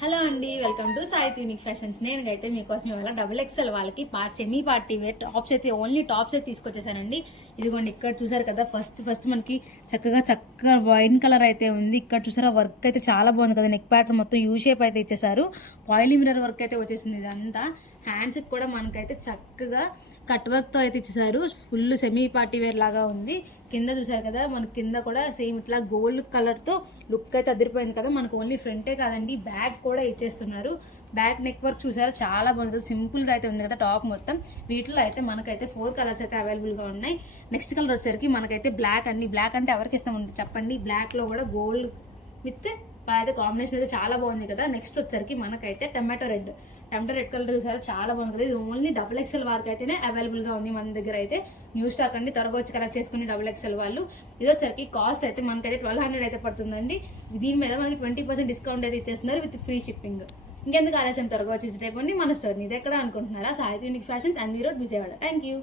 Hello అండి, welcome to Saith unique fashions. నేనైతే మీకోసం ఇవాళ XXL వాళ్ళకి సెమీ పార్టీ వేర్ టాప్స్ అయితే ఓన్లీ టాప్స్ అయితే తీసుకొచ్చేసానండి. ఇదిగోండి, ఇక్కడ చూసారు కదా, ఫస్ట్ మనకి చక్కగా వైన్ కలర్ అయితే ఉంది. ఇక్కడ చూసారా, వర్క్ అయితే చాలా బాగుంది కదా, నెక్ ప్యాటర్న్ మొత్తం యూ షేప్ అయితే ఇచ్చేసారు. పాయిలీ మిర్రర్ వర్క్ అయితే వచ్చేసింది. ఇదంతా హ్యాండ్స్కి కూడా మనకైతే చక్కగా కట్ వర్క్తో అయితే ఇచ్చేసారు. ఫుల్ సెమీ పార్టీ వేర్ లాగా ఉంది. కింద చూసారు కదా, మనకి కింద కూడా సేమ్ ఇట్లా గోల్డ్ కలర్తో లుక్ అయితే అదిరిపోయింది కదా. మనకు ఓన్లీ ఫ్రంటే కాదండి, బ్యాక్ కూడా ఇచ్చేస్తున్నారు. బ్యాక్ నెక్ వర్క్ చూసారా, చాలా బాగుంది కదా, సింపుల్గా అయితే ఉంది కదా టాప్ మొత్తం. వీటిలో అయితే మనకైతే 4 కలర్స్ అయితే అవైలబుల్గా ఉన్నాయి. నెక్స్ట్ కలర్ వచ్చేసరికి మనకైతే బ్లాక్ అండి. బ్లాక్ అంటే ఎవరికి ఇష్టం ఉంది చెప్పండి. బ్లాక్లో కూడా గోల్డ్ విత్ అయితే కాంబినేషన్ అయితే చాలా బాగుంది కదా. నెక్స్ట్ వచ్చేసరికి మనకైతే టమాటో రెడ్ కలర్ చూసారా, చాలా బాగుంది కదా. ఇది ఓన్లీ XXL వారికి అయితేనే అవైలబుల్గా ఉంది మన దగ్గర అయితే. న్యూ స్టాక్ అండి, త్వరగా వచ్చి కలెక్ట్ చేసుకుని XXL వాళ్ళు. ఇది వచ్చేసరికి కాస్ట్ అయితే మనకైతే 1200 అయితే పడుతుందండి. దీని మీద మనకి 20% డిస్కౌంట్ అయితే ఇచ్చేస్తున్నారు విత్ ఫ్రీ షిప్పింగ్. ఇంకెందుకు ఆలస్యం, త్వరగా వచ్చి రేపు మన స్టోర్. ఇది ఎక్కడ అనుకుంటున్నారా? Saith unique fashions, and road, Vijayawada. Thank you.